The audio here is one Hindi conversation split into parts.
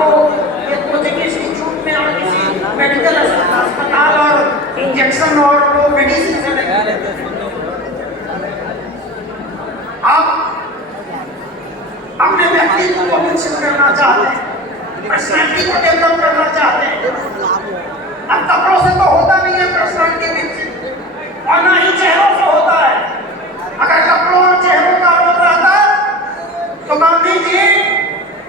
आपको मुझे किसी छूट में और किसी मेडिकल अस्पताल और इंजेक्शन और वो मेडिसिन से नहीं, आप अपने व्यक्तित्व को विकसित करना चाहते हैं, पर्सनालिटी को डेवलप करना चाहते हैं। अब कपड़ों से तो होता नहीं है पर्सनालिटी विकसित, और ना ही चेहरों से होता है। अगर कपड़ों और चेहरों का रोग रहता तो गांधी जी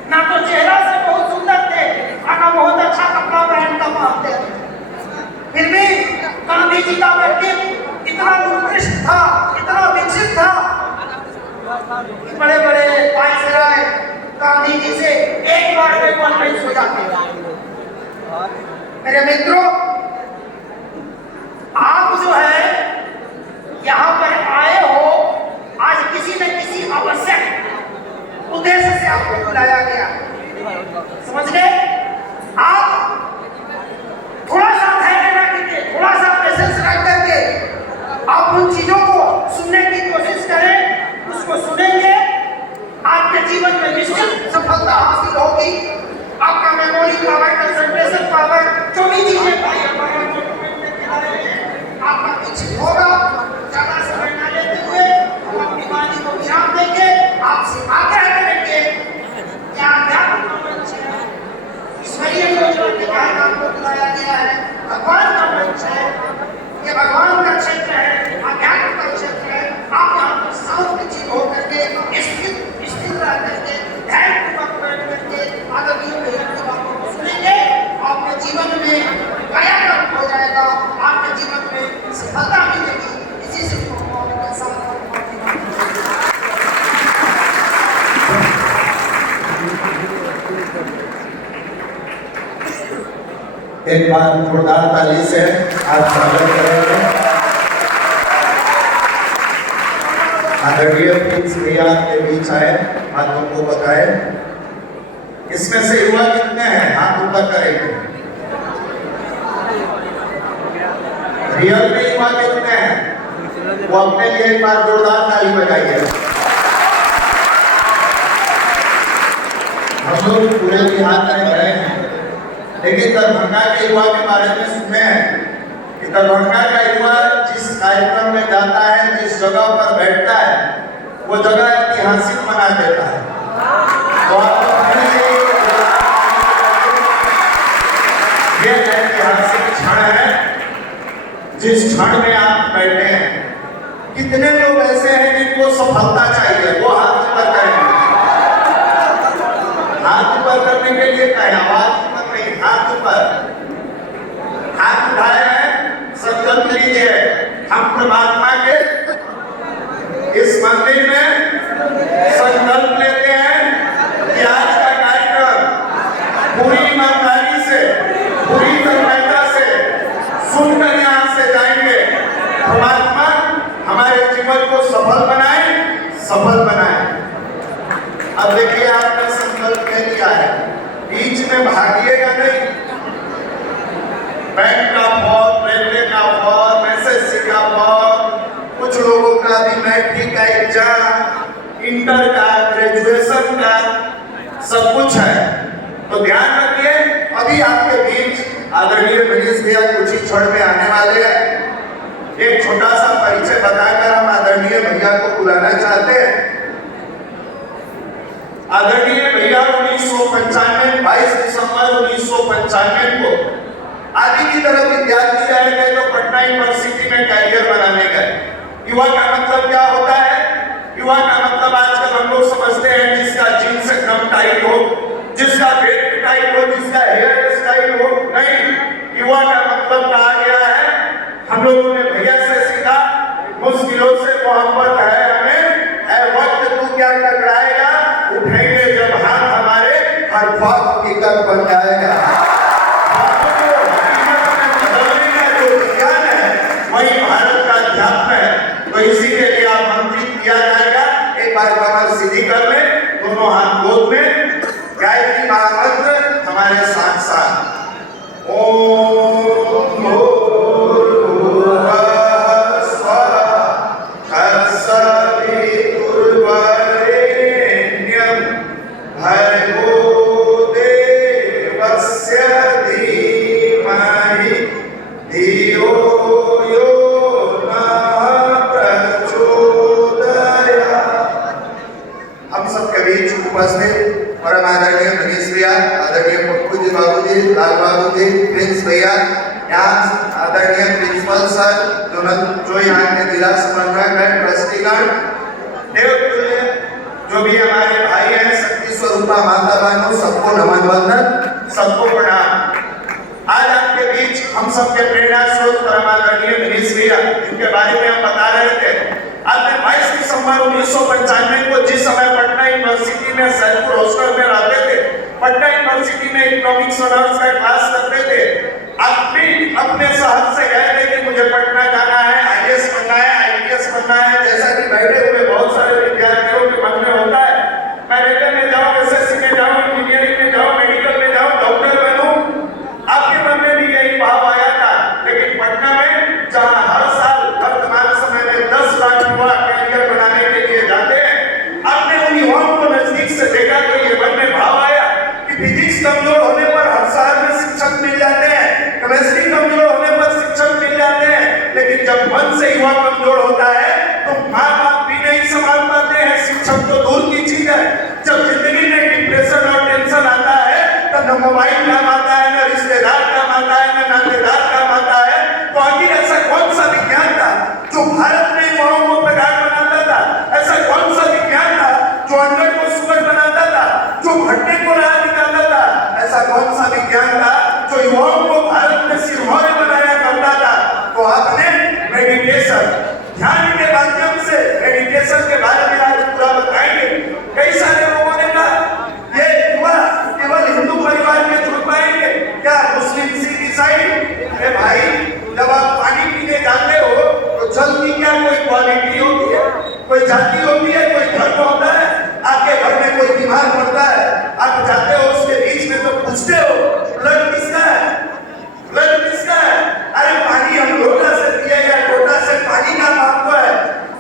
ना तो चेहरा से बहुत सुंदर थे और ना बहुत अच्छा कपड़ा पहन कर पहनते थे। फिर भी गांधी जी का व्यक्तित्व इतना उत्कृष्ट था, इतना विकसित था, बड़े बड़े वायसराय गांधी जी से एक बार में कॉन्फ्रेंस हो जाते हैं। मेरे मित्रों, आप जो है यहाँ पर आए हो, आज किसी न किसी आवश्यक उद्देश्य से आपको बुलाया गया, समझ गए? आप थोड़ा सा धैर्य रखिए, थोड़ा सा पेशेंस रख करके आप उन चीजों को सुनने की कोशिश करें, उसको सुनेंगे, आपके जीवन में निश्चित सफलता हासिल होगी। आपका मेमोरी पावर, कंसंट्रेशन पावर, जो भी चीजें आपका कुछ होगा। ज्यादा समय न लेते हुए हम अपनी वाणी को विराम देंगे, आपसे आग्रह करेंगे कि अध्यात्म का मंच है, ईश्वरीय योजना के तहत आपको बुलाया गया है, भगवान का मंच है, ये भगवान का क्षेत्र है, अध्यात्म का क्षेत्र है। आप यहाँ पर शांत चित्त होकर के स्थिर रह करके धैर्यपूर्वक बैठ करके आदरणीय भैया की बातों को सुनेंगे, आपके जीवन में कायाकल्प हो जाएगा, आपके जीवन में सफलता मिलेगी। इसी से एक बार जोरदार ताली से आप स्वागत करेंगे। आदरणीय प्रिंस भैया के बीच आए, बातों को बताए। इसमें से युवा कितने हैं, हाथ ऊपर करेंगे। रियल में युवा कितने हैं, वो अपने लिए एक बार जोरदार ताली बजाइए। हम लोग पूरे बिहार में रहे हैं, लेकिन दरभंगा के युवा के बारे में सुने हैं कि दरभंगा का युवा जिस कार्यक्रम में जाता है, जिस जगह पर बैठता है, वो जगह ऐतिहासिक बना देता है। तो ये ऐतिहासिक क्षण है जिस क्षण में आप बैठे हैं। कितने लोग ऐसे हैं जिनको सफलता चाहिए, वो हाथ ऊपर करेंगे। हाथ ऊपर करने के लिए कहें, आवाज ऊपर नहीं, हाथ ऊपर। हाथ उठाए हैं, संकल्प लीजिए, हम परमात्मा के इस मंदिर में संकल्प लेते हैं कि आज का कार्यक्रम पूरी ईमानदारी से, पूरी तन्मयता से सुनकर यहाँ से जाएंगे। परमात्मा हमारे जीवन को सफल बनाए, सफल बनाए। अब देखिए, आपने संकल्प ले लिया है, बीच में भागिएगा नहीं। बैंक का फॉर्म, रेलवे का फॉर्म, एसएससी का फॉर्म, कुछ लोगों का भी मैट्रिक का एग्जाम, इंटर का, ग्रेजुएशन का, सब कुछ है। तो ध्यान रखिए, अभी आपके बीच आदरणीय मनीष भैया कुछ ही क्षण में आने वाले हैं। एक छोटा सा परिचय बताकर हम आदरणीय भैया को बुलाना चाहते हैं। आदरणीय भैया 1995 22 दिसंबर 1995 को आदि की तरह विद्यार्थी रहे थे, तो पटना यूनिवर्सिटी में कैरियर बनाने गए। युवा का मतलब क्या होता है? युवा का मतलब आजकल हम लोग समझते हैं जिसका जीन्स एकदम टाइट हो, जिसका बेल्ट टाइट हो, जिसका हेयर स्टाइल हो। नहीं, युवा का मतलब कहा गया है, हम लोगों ने भैया से सीखा, मुश्किलों से मोहब्बत है हमें, ऐ वक्त तू क्या टकराएगा, उठेंगे जब हाथ हमारे, हर ख्वाब हकीकत बन जाएगा। वही भारत का अध्यात्म है, तो इसी के लिए आमंत्रित किया जाएगा। एक बार कमर सीधी कर ले, दोनों हाथ गोद में, गायत्री महामंत्र हमारे साथ साथ। ओम भर्गो देवस्य आदरणीय पप्पू जी बाबू जी, लाल बाबू जी, प्रिंस भैया, यहाँ आदरणीय प्रिंसिपल सर, जो यहाँ के जिला समन्वयक है, ट्रस्टीगण, देवतुल्य जो भी हमारे भाई हैं, शक्ति स्वरूपा माता बहनों, सबको नमन वंदन, सबको प्रणाम। आज आपके बीच हम सबके प्रेरणा स्रोत परम आदरणीय मनीष भैया, इनके बारे में हम बता रहे थे। आपने 22 दिसंबर 1995 को जिस समय पटना यूनिवर्सिटी में सैदपुर हॉस्टल में रहते थे, पटना यूनिवर्सिटी में इकोनॉमिक्स ऑनर्स का क्लास करते थे, आप भी अपने शहर से गए थे कि मुझे पटना जाना है, आईएएस बनना है, आईपीएस बनना है। जैसा कि बैठे हुए बहुत सारे विद्यार्थियों के मन में होता है, मैं रेलवे में जाऊं, एसएससी में जाऊं, इंजीनियरिंग में जाऊं, मेडिकल में जाऊं, डॉक्टर बनूं। आपके मन में भी यही भाव आया था। लेकिन पटना में जहां हर साल वर्तमान समय में 10 लाख युवा कैरियर बनाने के लिए जाते हैं, आपने उन युवाओं को नजदीक से देखा तो ये मन में भाव आया कि फिजिक्स कमजोर होने पर हर शहर में शिक्षक मिल जाते हैं, केमिस्ट्री कमजोर होने पर शिक्षक मिल जाते हैं, लेकिन जब मन से युवा कमजोर होता है तो माँ बाप भी नहीं संभाल पाते हैं, शिक्षक तो दूर की चीज है। जब जिंदगी में डिप्रेशन और टेंशन आता है तो न मोबाइल काम आता है, न रिश्तेदार काम आता है, न नातेदार काम आता है। तो आखिर ऐसा कौन सा विज्ञान था जो भारत में युवाओं को प्रगाढ़ बनाता था? ऐसा कौन सा विज्ञान था जो अंडर को सुगढ़ बनाता था, जो भट्टे को राह निकालता था? ऐसा कौन सा विज्ञान था जो युवाओं को भारत में सिरमौरे बनाया करता था? तो आपने मेडिटेशन, ध्यान के माध्यम से मेडिटेशन के बारे में आज पूरा बताएंगे। कई सारे लोगों ने कहा ये युवा केवल हिंदू परिवार में जुड़ पाएंगे क्या, मुस्लिम सिख ईसाई? अरे भाई, जब आप पानी पीने जाते हो तो जल की क्या कोई क्वालिटी होती है, कोई जाति होती है, कोई धर्म होता है? आपके घर में कोई बीमार पड़ता है, आप जाते हो उसके बीच में तो पूछते हो ब्लड किसका है, ब्लड किसका है? अरे पानी हम लोटा से पिए या लोटा से पानी का महत्व है।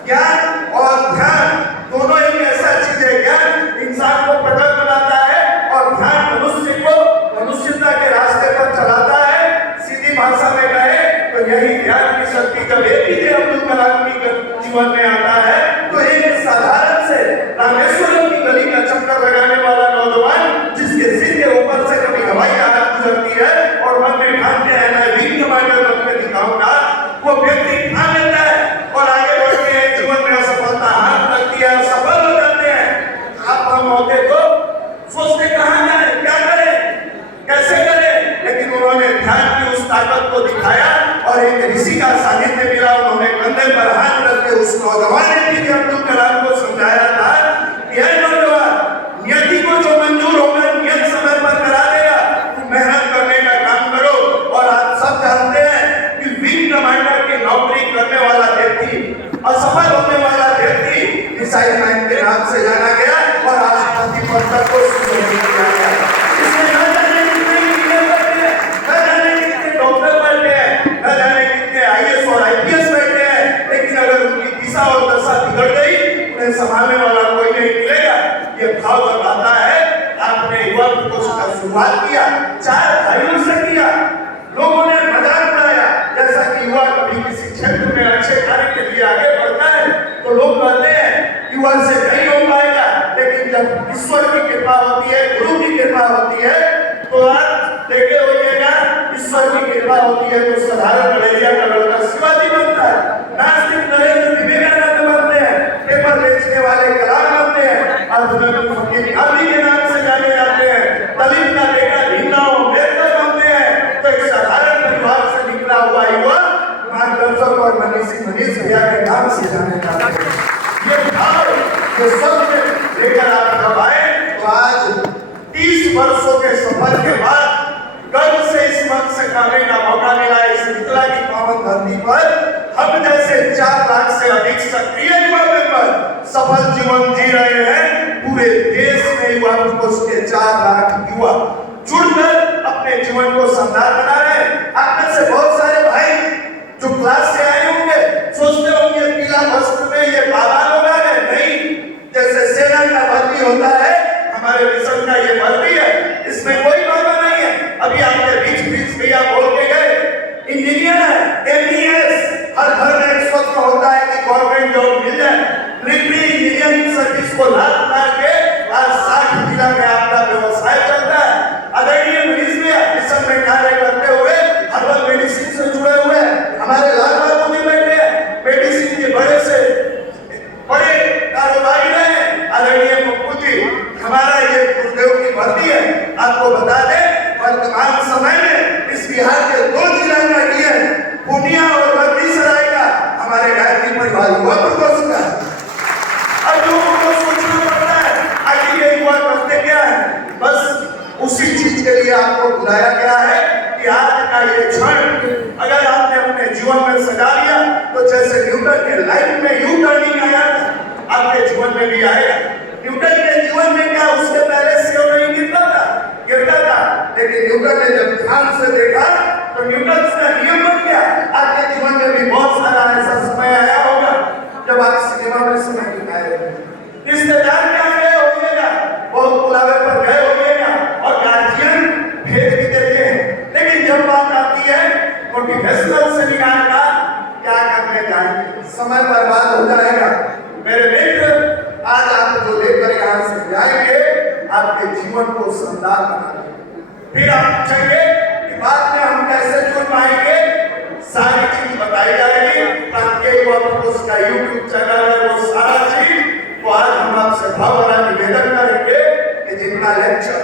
ज्ञान और ध्यान दोनों एक ऐसा चीज है, ज्ञान इंसान को प्रगट बनाता है और ध्यान मनुष्य को मनुष्यता के रास्ते पर चलाता है। सीधी भाषा में कहे तो यही ध्यान की शक्ति जब एपीजे अब्दुल कलाम की जीवन में आता है तो एक साधारण से रामेश्वरम की गली का चक्कर लगाने वाला नौजवान, जिसके सिर के ऊपर से कभी हवाई जहाज गुजरती है और मन में ठानते हैं मैं विंग कमांडर बनकर दिखाऊंगा, वो व्यक्ति ठान लेता है और आगे बढ़ते हैं, जीवन में असफलता हाथ लगती है, सफल हो जाते हैं। आप हम होते तो सोचते कहां जाए, क्या करें, कैसे करें, लेकिन उन्होंने ध्यान की उस ताकत को दिखाया और एक ऋषि का सानिध्य मिला। उन्होंने कंधे पर हाथ रख के उस नौजवान एपीजे अब्दुल कलाम को समझाया था, यह नौजवान, नियति को जो मंजूर होगा नियत समय पर करा देगा, तुम मेहनत करने का काम करो। और आप सब जानते हैं कि विंग कमांडर की नौकरी करने वाला व्यक्ति, असफल होने वाला व्यक्ति मिसाइल मैन के नाम से जाना गया और राष्ट्रपति पद तक को सुशोभित किया गया। इसमें न जाने कितने इंजीनियर बैठे हैं, न जाने कितने डॉक्टर बैठे हैं, न जाने कितने आईएएस और आईपीएस बैठे हैं, लेकिन अगर उनकी दिशा और दशा बिगड़ गई, उन्हें संभालने वाला कोई नहीं मिलेगा। ये भाव जब आता है, आपने युवा दिवस का शुरुआत किया, 4 भाइयों से किया, लोगों ने मजाक उड़ाया। जैसा कि युवा कभी किसी क्षेत्र में अच्छे कार्य के लिए आगे बढ़ता है तो लोग कहते हैं युवा से नहीं हो पाएगा, लेकिन जब ईश्वर की कृपा होती है, गुरु की कृपा होती है, तो आप देखे होइएगा, ईश्वर की कृपा होती है तो साधारण मलेरिया का लड़का शिवाजी बनता है, नास्तिक नरेंद्र विवेकानंद बनते हैं, पेपर बेचने वाले कलाम बनते हैं, अब्दुल फकीर गांधी के नाम से जाने जाते हैं, दलित का बेटा भीमराव अम्बेडकर बनते हैं। तो एक साधारण परिवार से निकला हुआ युवा मार्गदर्शक और मनीष भैया के नाम से जाने जाते हैं। ये भाव जो सब में लेकर आप जब आए तो आज 30 वर्षों के सफर के बाद गर्व से इस मंच से कहने का मौका मिला, इस मिथिला की पावन धरती पर हम जैसे 4 लाख से अधिक सक्रिय युवा मेंबर सफल जीवन जी रहे हैं। पूरे देश में युवा दिवस के 4 लाख युवा जुड़कर अपने जीवन को शानदार बना रहे हैं। आप में से बहुत सारे भाई जो क्लास से आए होंगे सोचते होंगे पीला वस्त्र में ये बाबा लोग आ गए, नहीं, जैसे सेना का भर्ती होता है, हमारे मिशन का ये भर्ती है, इसमें कोई बाबा नहीं है। अभी आपके बीच भैया बोल के गए, इंजीनियर है, एमईएस, हर घर में एक स्वप्न होता है कि गवर्नमेंट जॉब मिल जाए। मिलिट्री इंजीनियरिंग सर्विस को लात मार के आज 60 जिला में आपका व्यवसाय चलता है। अगर बता दें, वर्तमान समय में इस बिहार के 2 जिला में दिए पूर्णिया और लखीसराय का हमारे गायत्री परिवार युवा प्रकोष्ठ का है। अब लोगों को सोचना पड़ता है आखिर ये युवा करते क्या है। बस उसी चीज के लिए आपको बुलाया गया है कि आज का ये क्षण अगर आपने अपने जीवन में सजा लिया तो जैसे न्यूटन के लाइफ में यू टर्निंग आया था आपके जीवन में भी आएगा। न्यूटन के जीवन में क्या उसके पहले सेब नहीं गिरता था, लेकिन न्यूटन ने जब ध्यान से देखा तो न्यूटन का नियम बन गया। आपके जीवन में भी बहुत सारा ऐसा समय आया होगा जब आप सिनेमा में समय बिताए, रिश्तेदार के यहाँ गए होइएगा, बहुत बुलावे पर गए होइएगा और गार्जियन भेज भी देते हैं, लेकिन जब बात आती है मोटिवेशनल सेमिनार का क्या करने जाएंगे, समय बर्बाद हो जाएगा। मेरे मित्र आज आप जो लेकर यहाँ से जाएंगे आपके जीवन को शानदार बनाएंगे। फिर आप पूछेंगे कि बाद में हम कैसे जुड़ पाएंगे, सारी चीज बताई जाएगी। प्रांतीय युवा प्रकोष्ठ का यूट्यूब चैनल है वो सारा चीज, तो आज हम आपसे भावना निवेदन करेंगे कि जिनका लेक्चर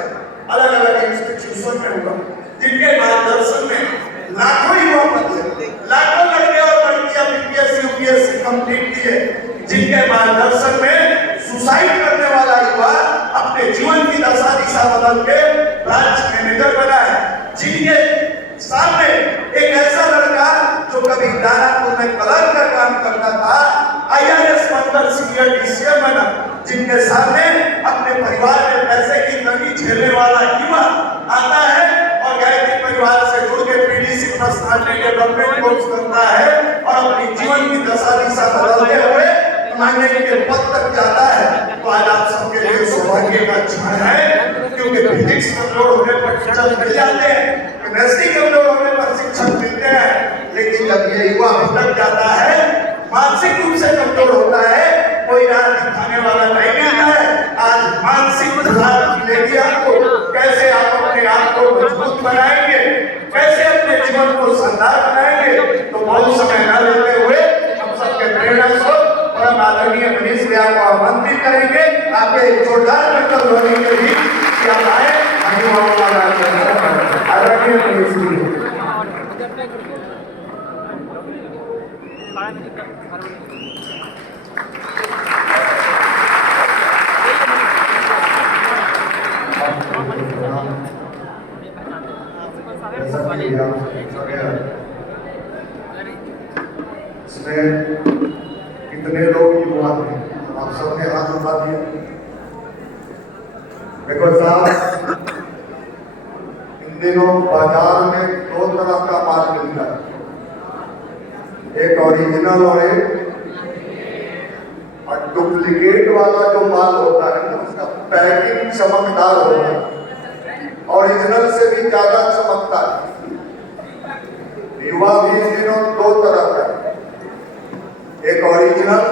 अलग अलग इंस्टीट्यूशन में हुआ, जिनके मार्गदर्शन में लाखों युवा बदले, लाखों लड़के और लड़कियां बीपीएससी यूपीएससी कंप्लीट किए, जिनके मार्गदर्शन में सुसाइड करने वाला युवा अपने जीवन की दशा दिशा बदल के ब्रांच मैनेजर बना है, जिनके सामने एक ऐसा लड़का जो कभी दानापुर में कलर का काम करता था IAS बनकर सीनियर DCM बना, जिनके सामने अपने परिवार में पैसे की कमी झेलने वाला युवा आता है और गायत्री परिवार से जुड़ के PDC पर्सनालिटी डेवलपमेंट कोर्स करता है और अपनी जीवन की दशा दिशा बदलते हुए मांगने के पद तक जाता है। तो आज आप सबके लिए सौभाग्य का क्षण है, क्योंकि फिजिक्स कमजोर होने पर शिक्षक मिल जाते हैं, केमिस्ट्री कमजोर होने पर शिक्षक मिलते हैं, लेकिन जब ये युवा भटक जाता है, मानसिक रूप से कमजोर होता है, कोई राह दिखाने वाला नहीं मिलता है। आज मानसिक सुधार मिलेगी आपको, कैसे आप अपने आप को मजबूत बनाएंगे, कैसे अपने जीवन को शानदार बनाएंगे। तो बहुत समय न लेते हुए हम सबके प्रेरणा स्रोत परम आदरणीय मनीष भैया को आमंत्रित करेंगे। आपके जोरदार करतब ध्वनि के बीच क्या आए आदरणीय मनीष जी। कितने लोग युवा थे, आप सबने हाथ उठा दिया। देखो साहब, इन दिनों बाजार में 2 तरह का माल मिलता है, एक ओरिजिनल और डुप्लीकेट वाला जो माल होता है ना, उसका पैकिंग चमकदार होता है, ओरिजिनल से भी ज्यादा चमकता है। युवा भी इन दिनों 2 तरह का है, एक ओरिजिनल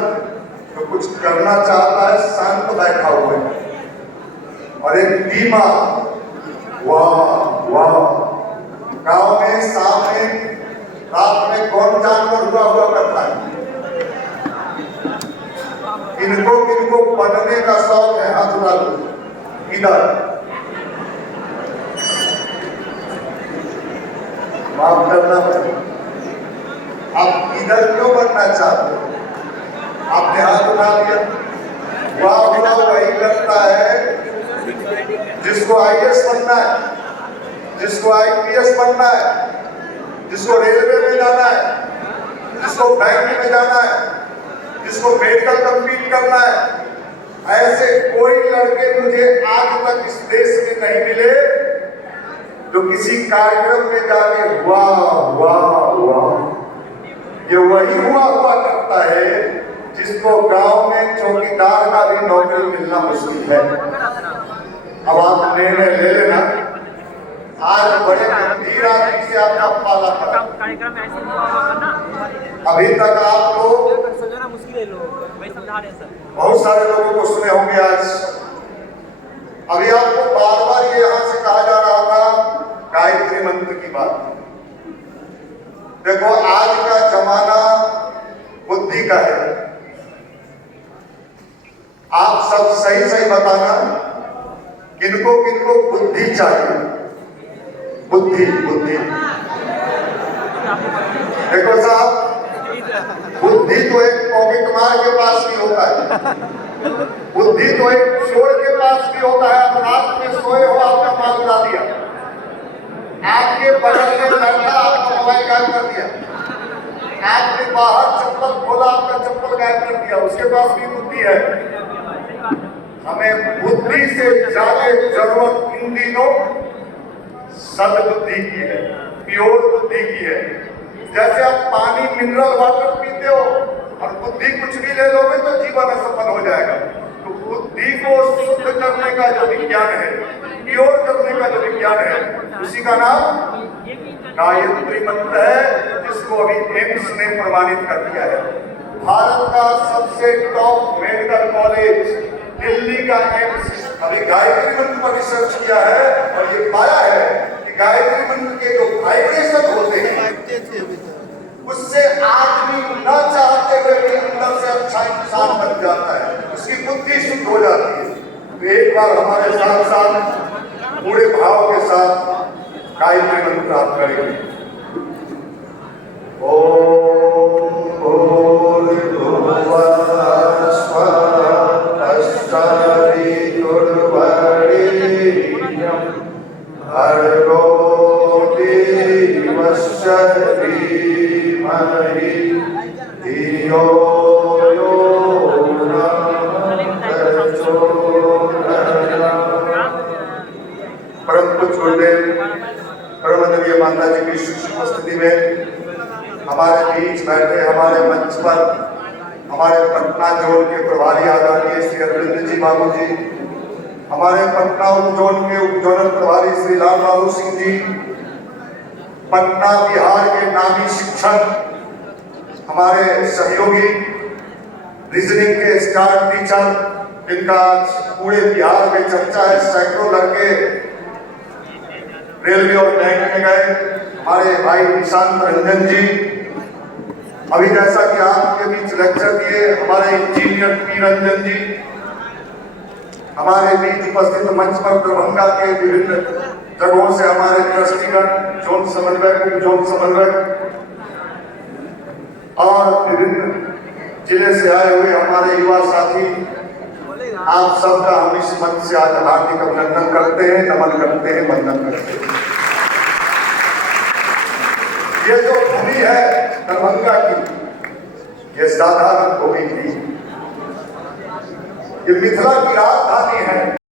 जो कुछ करना चाहता है, शांत बैठा हुआ है, और एक धीमा वाह वाह। गांव में सामने रात में कौन जानवर हुआ करता है, किनको पढ़ने का शौक है, हाथ उठा दो। इधर माफ करना पड़ेगा, आप इधर क्यों बनना चाहते हो? आपने हाथ उठा दिया, वाह वाह। वही लगता है जिसको IAS बनना है, जिसको IPS बनना है, जिसको रेलवे में जाना है, जिसको बैंक में जाना है, जिसको मेडिकल कंप्लीट करना है। ऐसे कोई लड़के मुझे आज तक इस देश में नहीं मिले जो किसी कार्यक्रम में जाके वाह वाह वाह। ये वही हुआ करता है जिसको गांव में चौकीदार का भी नौकरी मिलना मुश्किल है। अब आप निर्णय ले लेना, आज बड़े गंभीर आदमी से आपका पाला पड़ा। अभी तक आप लोग बहुत सारे लोगों को सुने होंगे आज। अभी आपको बार बार ये यहाँ से कहा जा रहा था गायत्री मंत्र की बात। देखो आज का जमाना बुद्धि का है। आप सब सही सही बताना किनको किनको बुद्धि चाहिए, बुद्धि बुद्धि। देखो साहब, बुद्धि तो एक पॉकेट मार के पास भी होता है, बुद्धि तो एक चोर के पास भी होता है। आप रात में सोए हो, आपका माल उड़ा दिया, आपके बगल में बैठा, आपका मोबाइल गायब कर दिया, आपने बाहर चप्पल खोला, आपका चप्पल गायब कर दिया, उसके पास भी बुद्धि है। हमें बुद्धि से ज्यादा जरूरत इन दिनों सद्बुद्धि की है, प्योर बुद्धि की है। जैसे आप पानी मिनरल वाटर पीते हो और बुद्धि कुछ भी ले लोगे तो जीवन असफल हो जाएगा। तो बुद्धि को शुद्ध करने का जो विज्ञान है, प्योर करने का जो विज्ञान है, उसी का नाम गायत्री मंत्र है, जिसको अभी एम्स ने प्रमाणित कर दिया है। भारत का सबसे टॉप मेडिकल कॉलेज दिल्ली का एम्स अभी गायत्री मंत्र पर रिसर्च किया है और ये पाया है कि गायत्री मंत्र के जो वाइब्रेशन होते हैं उससे आदमी न चाहते हुए भी अंदर से अच्छा इंसान बन जाता है, उसकी बुद्धि शुद्ध हो जाती है। तो एक बार हमारे साथ साथ पूरे भाव के साथ गायत्री मंत्र प्राप्त करेंगे। ओम भूर्भुवः स्वः तत्सवितुर्वरेण्यं भर्गो देवस्य धीमहि धियो यो नः प्रचोदयात्। परम पूज्य गुरुदेव परमदनीय माता जी की उपस्थिति में हमारे बीच बैठे, हमारे मंच पर हमारे पटना जोन के प्रभारी आदरणीय श्री अरविंद जी बाबू जी, हमारे पटना उप जोन के उप जोनल प्रभारी श्री राम लालू सिंह जी, पटना बिहार के नामी शिक्षक, हमारे सहयोगी रीजनिंग के स्टार टीचर, जिनका पूरे बिहार में चर्चा है, सैकड़ों लड़के रेलवे और बैंक में गए, हमारे भाई निशांत रंजन जी, अभी जैसा कि आपके बीच लेक्चर दिए हमारे इंजीनियर पी रंजन जी, हमारे बीच उपस्थित मंच पर दरभंगा के विभिन्न जगहों से हमारे ट्रस्टीगण, जोन समन्वयक, जोन समन्वयक और विभिन्न जिले से आए हुए हमारे युवा साथी, आप सबका हम इस मंच से आज हार्दिक अभिनंदन करते हैं, नमन करते हैं, वंदन करते हैं। ये जो भूमि है दरभंगा की, ये साधारण भूमि नहीं, ये मिथिला की राजधानी है।